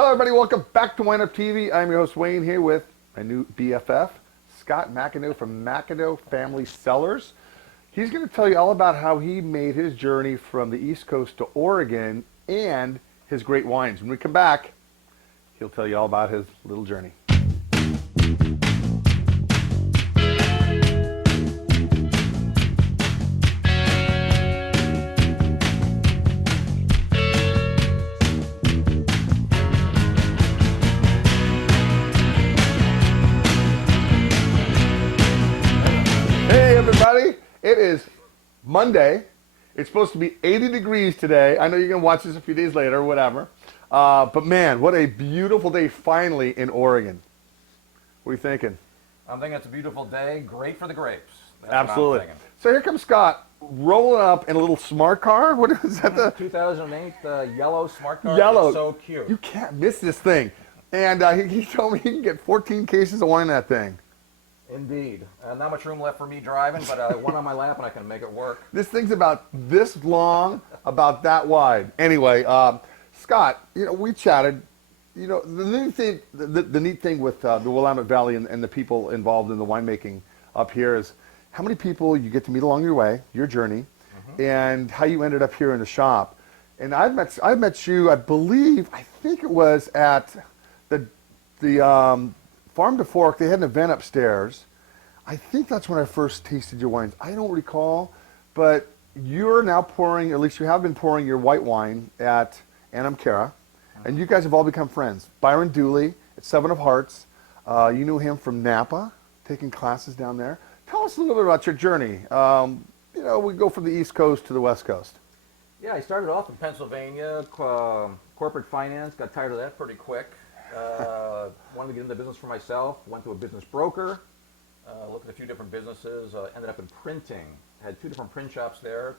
Hello everybody, welcome back to WineupTV. I'm your host Wayne here with my new BFF, Scott Macindoe from Macindoe Family Cellars. He's going to tell you all about how he made his journey from the East Coast to Oregon and his great wines. When we come back, he'll tell you all about his little journey. Hey everybody, it is Monday. It's supposed to be 80 degrees today. I know you're going to watch this a few days later or whatever. But man, what a beautiful day finally in Oregon. What are you thinking? I'm thinking it's a beautiful day, great for the grapes. That's Absolutely. what I'm thinking. So here comes Scott rolling up in a little smart car. What is that? The 2008 yellow smart car. yellow. It's so cute. You can't miss this thing. And he told me he can get 14 cases of wine in that thing. Indeed. Not much room left for me driving, but one on my lap and I can make it work. This thing's about this long, about that wide. Anyway, Scott, we chatted. The neat thing with the Willamette Valley and the people involved in the winemaking up here is how many people you get to meet along your way, your journey, and how you ended up here in the shop. And I've met you, I think it was at the Farm to Fork. They had an event upstairs. I think that's when I first tasted your wines. I don't recall, but you're now pouring, or at least you have been pouring your white wine at Anam Cara, and you guys have all become friends. Byron Dooley at Seven of Hearts. You knew him from Napa, taking classes down there. Tell us a little bit about your journey. We go from the East Coast to the West Coast. Yeah, I started off in Pennsylvania, corporate finance, got tired of that pretty quick. Wanted to get into business for myself, went to a business broker, looked at a few different businesses, ended up in printing, had two different print shops there.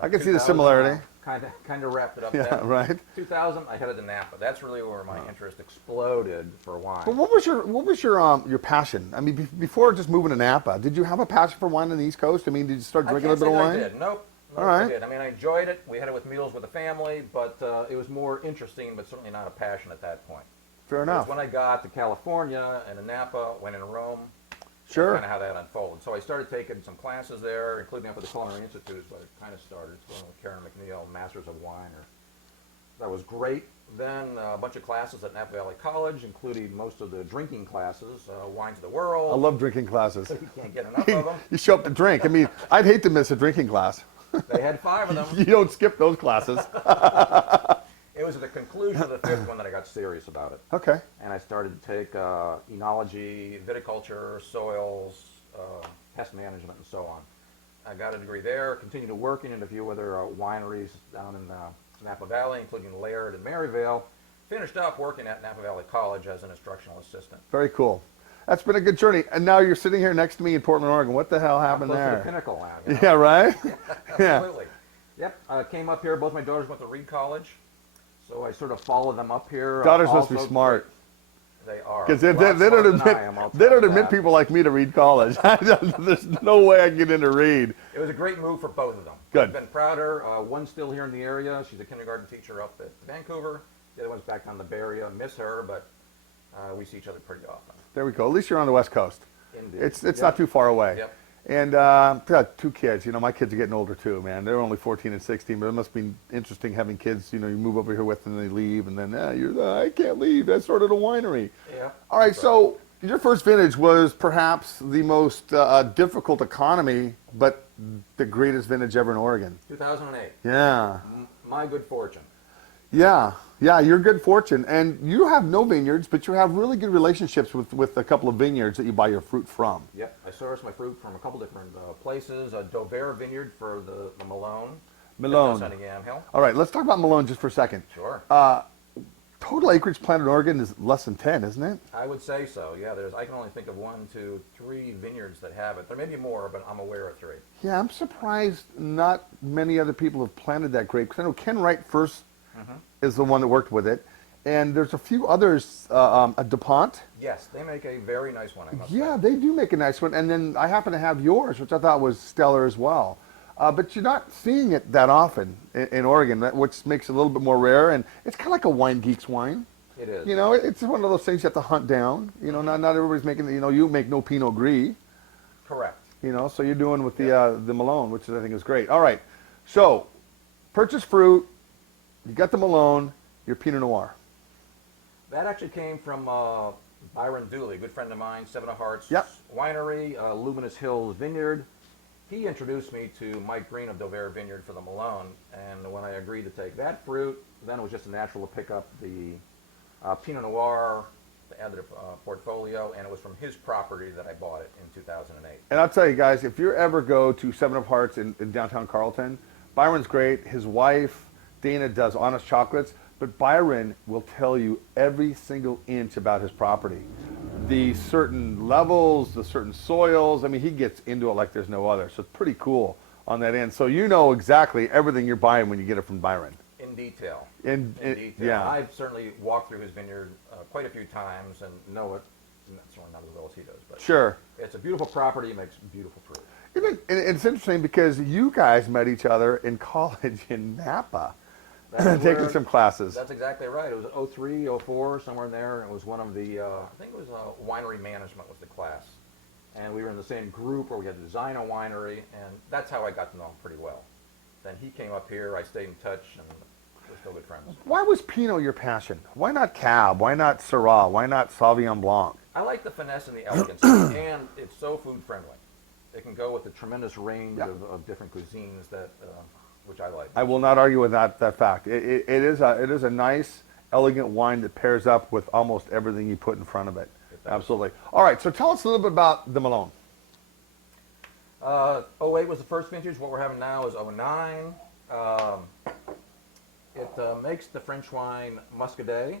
I can see the similarity. Kind of wrapped it up Yeah, then. right. 2000, I headed to Napa. That's really where my interest exploded for wine. But what was your passion? I mean, before just moving to Napa, did you have a passion for wine on the East Coast? I mean, did you start drinking a bit of wine? I did. Nope. All right. I did. I mean, I enjoyed it. We had it with meals with the family, but it was more interesting, but certainly not a passion at that point. Fair enough. When I got to California and in Napa, went in Rome. Sure. Kind of how that unfolded. So I started taking some classes there, including up at the Culinary Institute, is where it kind of started. It's going with Karen McNeil, Masters of Wine. That was great. Then a bunch of classes at Napa Valley College, including most of the drinking classes, Wines of the World. I love drinking classes. You can't get enough of them. You show up to drink. I mean, I'd hate to miss a drinking class. They had 5 of them. You don't skip those classes. It was at the conclusion of the 5th one that I got serious about it. Okay. And I started to take enology, viticulture, soils, pest management, and so on. I got a degree there, continued to work in a few other wineries down in Napa Valley, including Laird and Maryvale. Finished up working at Napa Valley College as an instructional assistant. Very cool. That's been a good journey. And now you're sitting here next to me in Portland, Oregon. What the hell happened Close there? to the pinnacle now. Yeah, right? Absolutely. Yep. I came up here. Both my daughters went to Reed College. So I sort of followed them up here. Daughters must be smart. They are. Because they don't admit people like me to Reed College. There's no way I can get into Reed. It was a great move for both of them. Good. I've been prouder. One's still here in the area. She's a kindergarten teacher up at Vancouver. The other one's back down the Bay Area. Miss her, but we see each other pretty often. There we go. At least you're on the West Coast. Indeed. It's not too far away. Yep. And I've got 2 kids. My kids are getting older too, man. They're only 14 and 16, but it must be interesting having kids. You move over here with them, and they leave, and then I can't leave. That's sort of the winery. Yeah. All right, so your first vintage was perhaps the most difficult economy, but the greatest vintage ever in Oregon. 2008. Yeah. My good fortune. Yeah, you're good fortune. And you have no vineyards, but you have really good relationships with a couple of vineyards that you buy your fruit from. Yep, I source my fruit from a couple different places. A Dover vineyard for the Malone. Malone. Hill. All right, let's talk about Malone just for a second. Sure. Total acreage planted in Oregon is less than 10, isn't it? I would say so, yeah. I can only think of 1, 2, 3 vineyards that have it. There may be more, but I'm aware of 3. Yeah, I'm surprised not many other people have planted that grape. Because I know Ken Wright first is the one that worked with it. And there's a few others, DuPont. Yes, they make a very nice one, I must say. Yeah, they do make a nice one. And then I happen to have yours, which I thought was stellar as well. But you're not seeing it that often in Oregon, which makes it a little bit more rare. And it's kind of like a wine geek's wine. It is. You know, it's one of those things you have to hunt down. You know, not everybody's making. You know, you make no Pinot Gris. Correct. You know, so you're doing with the Malone, which I think is great. All right, so purchase fruit. You got the Malone. Your Pinot Noir. That actually came from Byron Dooley, a good friend of mine, Seven of Hearts Yep. Winery, Luminous Hills Vineyard. He introduced me to Mike Green of Dover Vineyard for the Malone, and when I agreed to take that fruit, then it was just natural to pick up the Pinot Noir to add to the portfolio, and it was from his property that I bought it in 2008. And I'll tell you guys, if you ever go to Seven of Hearts in downtown Carlton, Byron's great. His wife, Dana, does Honest Chocolates, but Byron will tell you every single inch about his property. The certain levels, the certain soils. I mean, he gets into it like there's no other. So it's pretty cool on that end. So you know exactly everything you're buying when you get it from Byron. In detail. In detail. Yeah. I've certainly walked through his vineyard quite a few times and know it, certainly not as well as he does. But Sure. it's a beautiful property. It makes beautiful fruit. And it's interesting because you guys met each other in college in Napa, taking some classes. That's exactly right. It was 03, 04, somewhere in there. And it was one of the, I think it was winery management was the class. And we were in the same group where we had to design a winery, and that's how I got to know him pretty well. Then he came up here, I stayed in touch, and we're still good friends. Why was Pinot your passion? Why not Cab? Why not Syrah? Why not Sauvignon Blanc? I like the finesse and the elegance, and it's so food friendly. It can go with a tremendous range of different cuisines that, which I like. I will not argue with that fact. It is a nice, elegant wine that pairs up with almost everything you put in front of it. Absolutely. All right, so tell us a little bit about the Malone. 08 was the first vintage. What we're having now is 09. It makes the French wine Muscadet,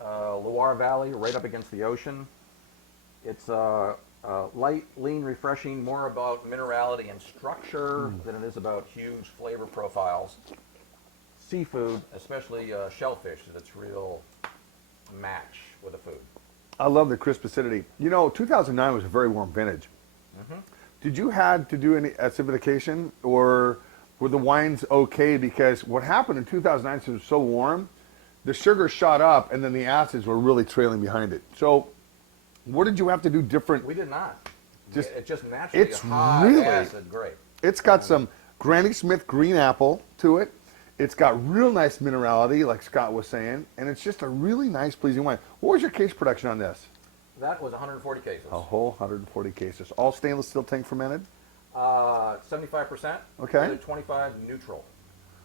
Loire Valley, right up against the ocean. It's light, lean, refreshing, more about minerality and structure than it is about huge flavor profiles. Seafood, especially shellfish, that's real match with the food. I love the crisp acidity. You know, 2009 was a very warm vintage. Did you had to do any acidification, or were the wines okay? Because what happened in 2009, since it was so warm, the sugar shot up, and then the acids were really trailing behind it. So, what did you have to do different? We did not. Just- It's just naturally it's a high really- acid grape. It's got some Granny Smith green apple to it. It's got real nice minerality, like Scott was saying, and it's just a really nice, pleasing wine. What was your case production on this? That was 140 cases. A whole 140 cases. All stainless steel tank fermented? 75%. Okay. The other 25 neutral.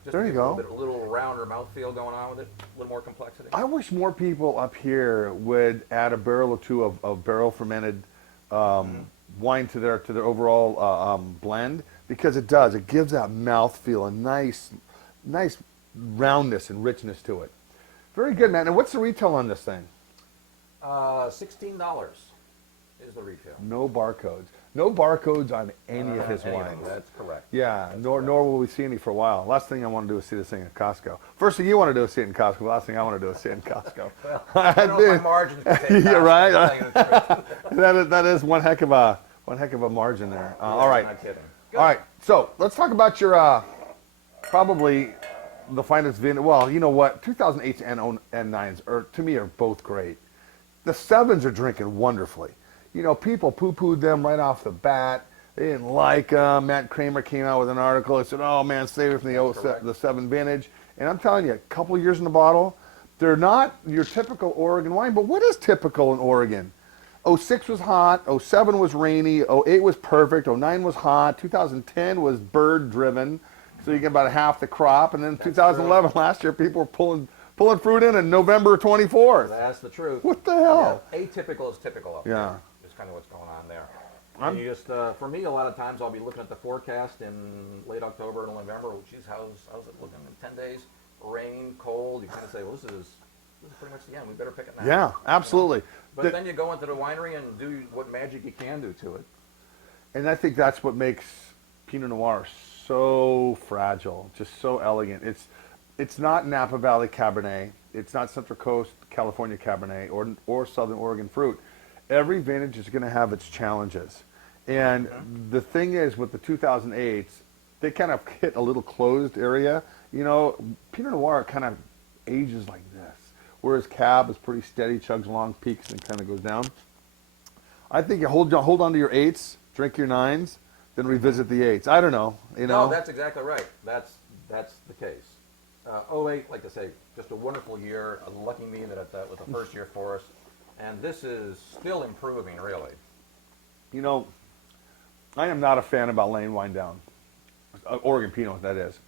Just There to you give go. A little rounder mouthfeel going on with it, a little more complexity. I wish more people up here would add a barrel or two of barrel fermented wine to their overall blend, because it does. It gives that mouthfeel, a nice roundness and richness to it. Very good, man. And what's the retail on this thing? $16 is the retail. No barcodes. No barcodes on any of his Any of wines. them, that's correct. Yeah, nor will we see any for a while. Last thing I want to do is see this thing at Costco. First thing you want to do is see it in Costco. Last thing I want to do is see it in Costco. Well, I don't know if my margins can take You're Costco, right. to tell you the truth. that is one heck of a margin there. All right. Not kidding. All right. So let's talk about your probably the finest vintage. Well, you know what? 2008s and 9s are, to me, are both great. The 7s are drinking wonderfully. You know, people poo-pooed them right off the bat. They didn't like them. Matt Kramer came out with an article that said, "Oh man, stay away from the 7 vintage." And I'm telling you, a couple of years in the bottle, they're not your typical Oregon wine. But what is typical in Oregon? 06 was hot. 07 was rainy. 08 was perfect. 09 was hot. 2010 was bird-driven, so you get about half the crop. And then 2011, last year, people were pulling fruit in November 24th. That's the truth. What the hell? Yeah, atypical is typical up Yeah. there. Is kind of what's going on there. And you just, for me, a lot of times I'll be looking at the forecast in late October and November. Oh, geez, how's it looking in 10 days? Rain, cold. You kind of say, well, this is pretty much the end. We better pick it now. Yeah, absolutely. But then you go into the winery and do what magic you can do to it. And I think that's what makes Pinot Noir so fragile, just so elegant. It's not Napa Valley Cabernet. It's not Central Coast California Cabernet or Southern Oregon fruit. Every vintage is going to have its challenges. And the thing is, with the 2008s, they kind of hit a little closed area. You know, Pinot Noir kind of ages like this, whereas Cab is pretty steady, chugs along, peaks, and kind of goes down. I think you hold on to your 8s, drink your 9s, then revisit the 8s. I don't know, you know. No, that's exactly right. That's the case. '08, like I say, just a wonderful year. Lucky me that was the first year for us, and this is still improving, really. You know, I am not a fan about laying wine down. Oregon Pinot, that is.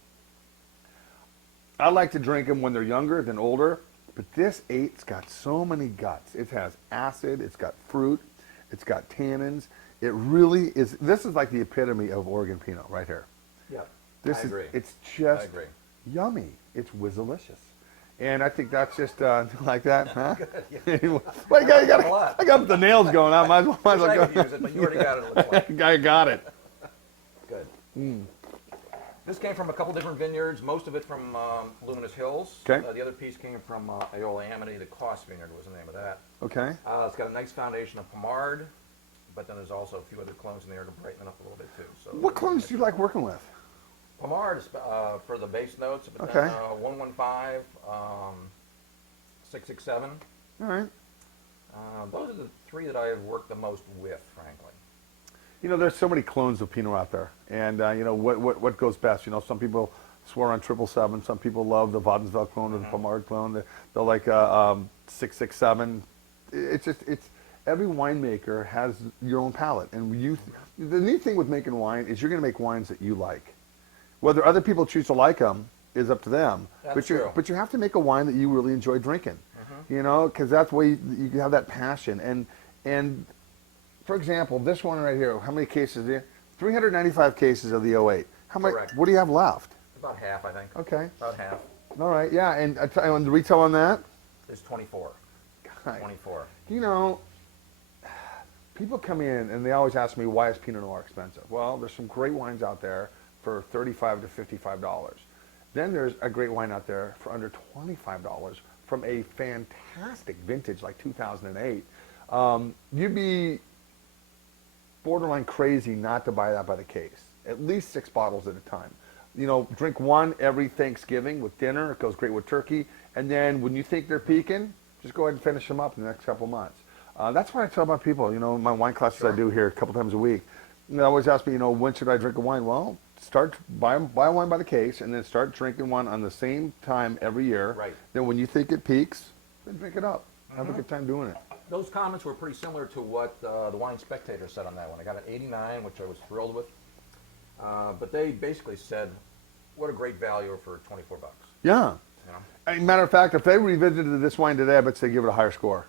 I like to drink them when they're younger than older, but this 8's got so many guts. It has acid, it's got fruit, it's got tannins. It really is. This is like the epitome of Oregon Pinot right here. Yeah, I agree. It's just yummy. It's whizzalicious. And I think that's just like that, huh? Good, yeah. Anyway, well, I got the nails going. I might as well I go. could use it, but you already got it, it looks like. I got it. Good. This came from a couple different vineyards, most of it from Luminous Hills. Okay. The other piece came from Aola Amity. The Cost Vineyard was the name of that. Okay. It's got a nice foundation of Pomard, but then there's also a few other clones in there to brighten it up a little bit too. So What clones do you like working with? Pomard is for the base notes, but Okay. then 115, 667. All right. Those are the three that I've worked the most with, frankly. You know, there's so many clones of Pinot out there, and you know what goes best. You know, some people swear on 777. Some people love the Wadensveld clone or the Pomard clone. They'll like 667. It's every winemaker has your own palate, and the neat thing with making wine is you're going to make wines that you like. Whether other people choose to like them is up to them. That's true. But you have to make a wine that you really enjoy drinking. You know, because that's where you have that passion. And for example, this one right here, how many cases there? 395 cases of the '08. How much? Correct. What do you have left? About half, I think. Okay. About half. All right. Yeah. And on the retail on that? There's 24. God. 24. You know, people come in and they always ask me, why is Pinot Noir expensive? Well, there's some great wines out there for $35 to $55. Then there's a great wine out there for under $25 from a fantastic vintage like 2008. You'd be borderline crazy not to buy that by the case. At least 6 bottles at a time. You know, drink one every Thanksgiving with dinner. It goes great with turkey. And then when you think they're peaking, just go ahead and finish them up in the next couple months. That's what I tell my people. You know, my wine classes I do here a couple times a week. And they always ask me, you know, when should I drink a wine? Well, buy a wine by the case, and then start drinking one on the same time every year. Right. Then when you think it peaks, then drink it up. Have a good time doing it. Those comments were pretty similar to what the Wine Spectator said on that one. I got an 89, which I was thrilled with. But they basically said, what a great value for 24 bucks. Yeah. You know? As a matter of fact, if they revisited this wine today, I bet they give it a higher score.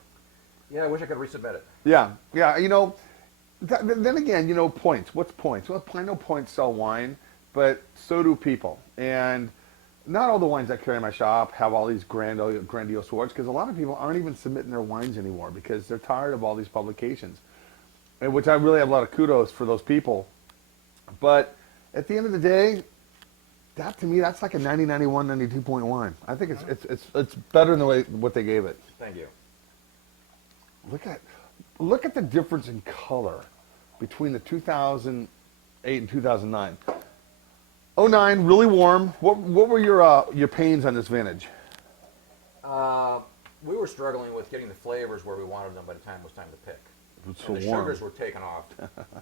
Yeah, I wish I could resubmit it. Yeah. Yeah. You know, then again, you know, points. What's points? Well, I know points sell wine, but so do people. And not all the wines I carry in my shop have all these grandiose awards, because a lot of people aren't even submitting their wines anymore because they're tired of all these publications, and which I really have a lot of kudos for those people. But at the end of the day, that to me, that's like a 90, 91, 92 point wine. I think it's better than what they gave it. Thank you. Look at the difference in color between the 2008 and 2009. 09, really warm. What were your pains on this vintage? We were struggling with getting the flavors where we wanted them by the time it was time to pick. It's so And the warm. sugars were taking off,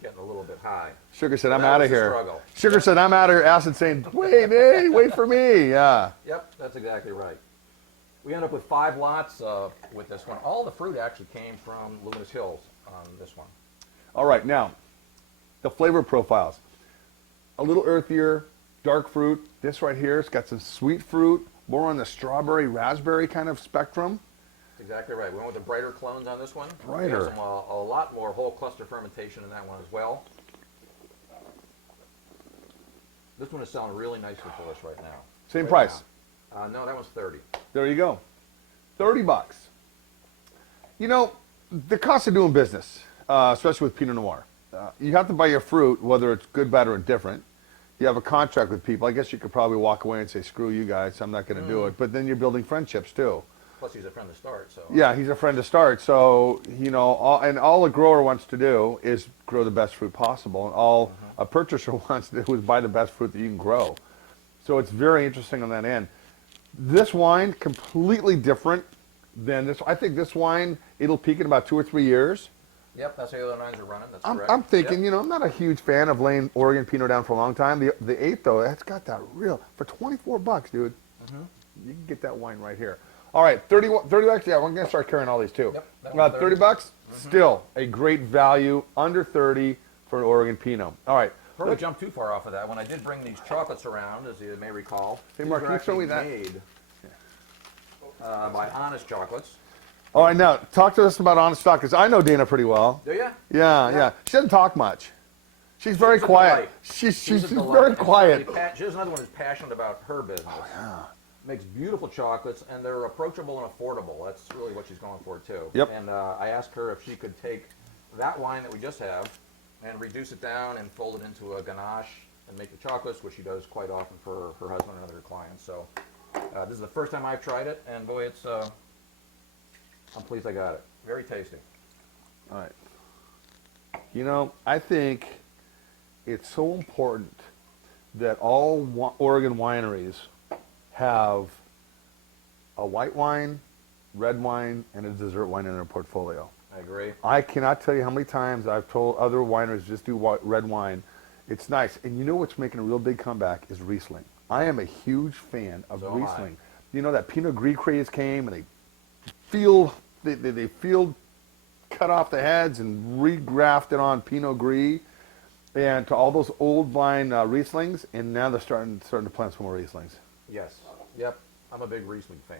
getting a little bit high. Sugar said, "I'm That out was of the here." struggle. Sugar said, "I'm out of here." Acid saying, "Wait for me." Yeah. Yep, that's exactly right. We ended up with 5 lots with this one. All the fruit actually came from Luminous Hills on this one. All right, now the flavor profiles. A little earthier, dark fruit. This right here, it's got some sweet fruit, more on the strawberry, raspberry kind of spectrum. That's exactly right. We went with the brighter clones on this one. Brighter. We have a lot more whole cluster fermentation in that one as well. This one is selling really nicely for us right now. Same Right price. now. No, that one's 30. There you go. $30. You know, the cost of doing business, especially with Pinot Noir, you have to buy your fruit, whether it's good, bad, or indifferent. You have a contract with people. I guess you could probably walk away and say, screw you guys, I'm not going to do it. But then you're building friendships too. Plus, he's a friend to start, so. Yeah, he's a friend to start. So, you know, all a grower wants to do is grow the best fruit possible. And all a purchaser wants to do is buy the best fruit that you can grow. So it's very interesting on that end. This wine, completely different then this. I think this wine, it'll peak in about 2 or 3 years. Yep, that's how the other 9s are running. That's I'm, correct. I'm thinking, Yep. you know, I'm not a huge fan of laying Oregon Pinot down for a long time. The 8 though, that's got that real for $24, dude. You can get that wine right here. All right, 30 bucks. Yeah, we're gonna start carrying all these too. Yep, that one's 30 bucks, still a great value, under 30 for an Oregon Pinot. All right. Before we jump too far off of that, when I did bring these chocolates around, as you may recall, Hey, Mark, these can are you show me actually that? made by Honest Chocolates. All right, now talk to us about Honest Stock, because I know Dana pretty well. Do you? Yeah. She doesn't talk much. She's very a quiet. delight. She's a delight. very And quiet. She's another one who's passionate about her business. Oh, yeah. Makes beautiful chocolates, and they're approachable and affordable. That's really what she's going for, too. Yep. And I asked her if she could take that wine that we just have and reduce it down and fold it into a ganache and make the chocolates, which she does quite often for her husband and other clients. So this is the first time I've tried it, and boy, it's I'm pleased I got it. Very tasty. All right. You know, I think it's so important that all Oregon wineries have a white wine, red wine, and a dessert wine in their portfolio. I agree. I cannot tell you how many times I've told other wineries just do red wine. It's nice. And you know what's making a real big comeback is Riesling. I am a huge fan of So am I. Riesling. You know, that Pinot Gris craze came, and they field cut off the heads and regrafted on Pinot Gris and to all those old vine Rieslings, and now they're starting to plant some more Rieslings. Yes. Yep. I'm a big Riesling fan.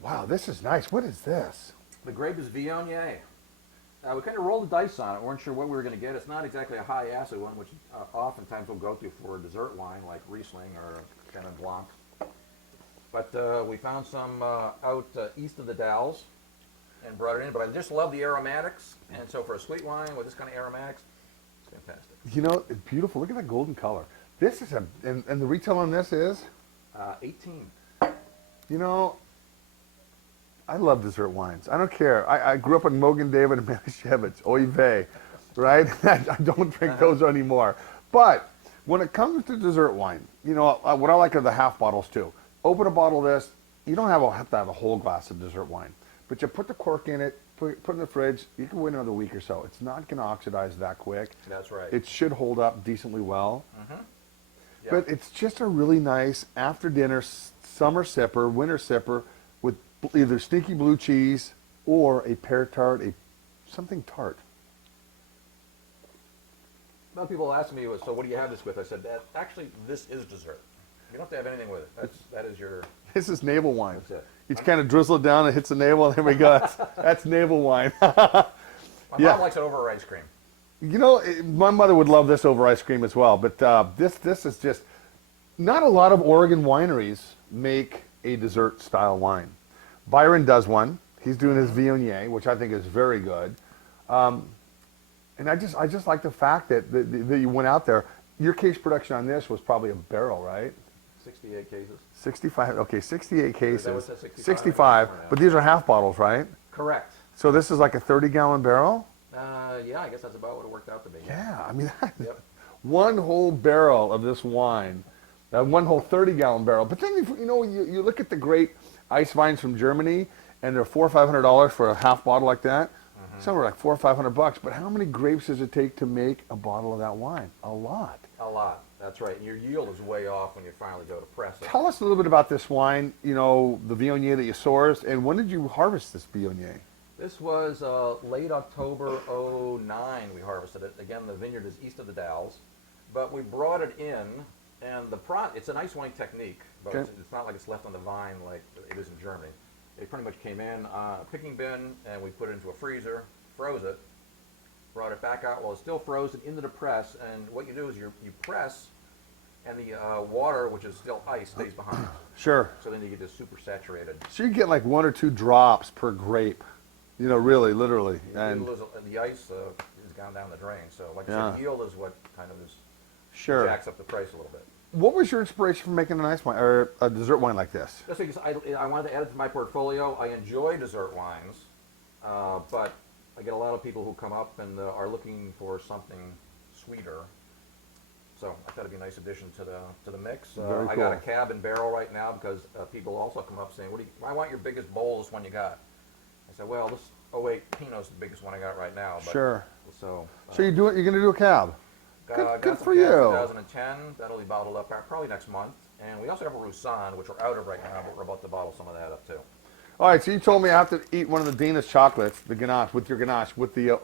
Wow, this is nice. What is this? The grape is Viognier. We kind of rolled the dice on it. We weren't sure what we were going to get. It's not exactly a high acid one, which oftentimes we'll go to for a dessert wine like Riesling or Chenin Blanc. But we found some out east of the Dalles and brought it in. But I just love the aromatics. And so for a sweet wine with this kind of aromatics, it's fantastic. You know, it's beautiful. Look at that golden color. This is and the retail on this is? 18. You know, I love dessert wines. I don't care. I grew up in Mogan David and Manischewitz, oy vey, right? I don't drink those anymore. But when it comes to dessert wine, you know, what I like are the half bottles too. Open a bottle of this. You don't have to have a whole glass of dessert wine. But you put the cork in it, put it in the fridge, you can wait another week or so. It's not going to oxidize that quick. That's right. It should hold up decently well. Yeah. But it's just a really nice after dinner summer sipper, winter sipper with either stinky blue cheese or a pear tart, something tart. A lot of people ask me, so what do you have this with? I said, actually, this is dessert. You don't have to have anything with it. That is your... This is navel wine. That's it. You just kind of drizzle it down and hits the navel, and there we go. That's navel wine. My Yeah. mom likes it over ice cream. You know, my mother would love this over ice cream as well, but this is just, not a lot of Oregon wineries make a dessert style wine. Byron does one. He's doing his Viognier, which I think is very good. And I just like the fact that you went out there. Your case production on this was probably a barrel, right? 68 cases. 65, okay, 68 cases. what's that, 65? 65, but these are half bottles, right? Correct. So this is like a 30-gallon barrel? Yeah, I guess that's about what it worked out to be. Yeah, I mean, Yep. one whole barrel of this wine, one whole 30-gallon barrel. But then, you look at the great ice vines from Germany, and they're $400 or $500 for a half bottle like that. Some are like $400 or $500. But how many grapes does it take to make a bottle of that wine? A lot. A lot. That's right. And your yield is way off when you finally go to press it. Tell us a little bit about this wine, the Viognier that you sourced, and when did you harvest this Viognier? This was late October '09 we harvested it. Again, the vineyard is east of the Dalles. But we brought it in, and it's an ice wine technique, but Okay. it's not like it's left on the vine like it is in Germany. It pretty much came in, picking bin, and we put it into a freezer, froze it, brought it back out while it's still frozen into the press, and what you do is you press, and the water, which is still ice, stays behind. Sure. So then you get this super saturated. So you get like 1 or 2 drops per grape, really, literally. And The ice has gone down the drain. So like I Yeah. said, yield is what kind of sure. jacks up the price a little bit. What was your inspiration for making an ice wine or a dessert wine like this? Just because I wanted to add it to my portfolio. I enjoy dessert wines, but I get a lot of people who come up and are looking for something sweeter. So I thought it'd be a nice addition to the mix. Very I got a cool. cab and barrel right now because people also come up saying, I want your biggest bowl, this one you got. I said, well, this 08 Pinot's the biggest one I got right now. But, Sure. So So you're going to do a cab? got Good some for cab you. 2010. That'll be bottled up probably next month. And we also have a Roussan, which we're out of right now, but we're about to bottle some of that up too. All right, so you told me I have to eat one of the Dana's chocolates, the ganache, with your ganache, with the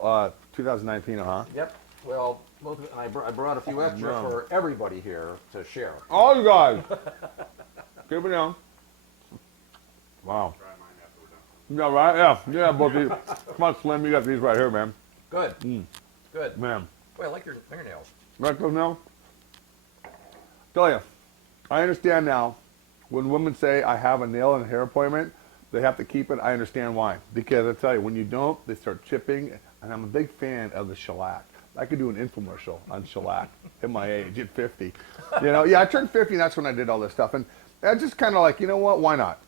2009 Pinot, huh? Yep. Well, I brought a few extra for everybody here to share. All you guys. Keep it down. Wow. Yeah, right? Yeah, yeah, both these. Come on, Slim, you got these right here, man. Good. Good. Man. Boy, I like your fingernails. Right those now? Tell you, I understand now when women say I have a nail and hair appointment, they have to keep it. I understand why. Because I tell you, when you don't, they start chipping. And I'm a big fan of the shellac. I could do an infomercial on shellac at my age, at 50. You know, yeah, I turned 50, and that's when I did all this stuff. And I just kind of like, you know what, why not?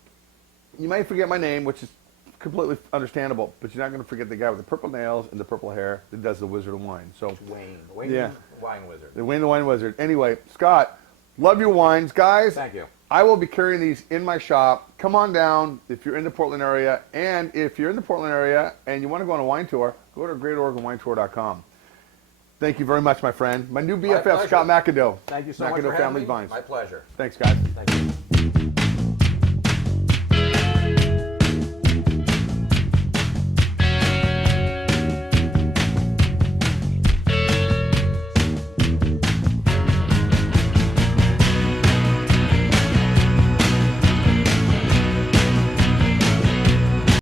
You might forget my name, which is completely understandable, but you're not going to forget the guy with the purple nails and the purple hair that does the Wizard of Wine. So Wayne, yeah. Wine Wizard. The Wayne the Wine Wizard. Anyway, Scott, love your wines. Guys, Thank you. I will be carrying these in my shop. Come on down if you're in the Portland area. And if you're in the Portland area and you want to go on a wine tour, go to GreatOregonWineTour.com. Thank you very much, my friend. My new BFF, pleasure. Scott Macindoe. Thank you so much Macindoe for having Family me. Vines. My pleasure. Thanks, guys. Thank you.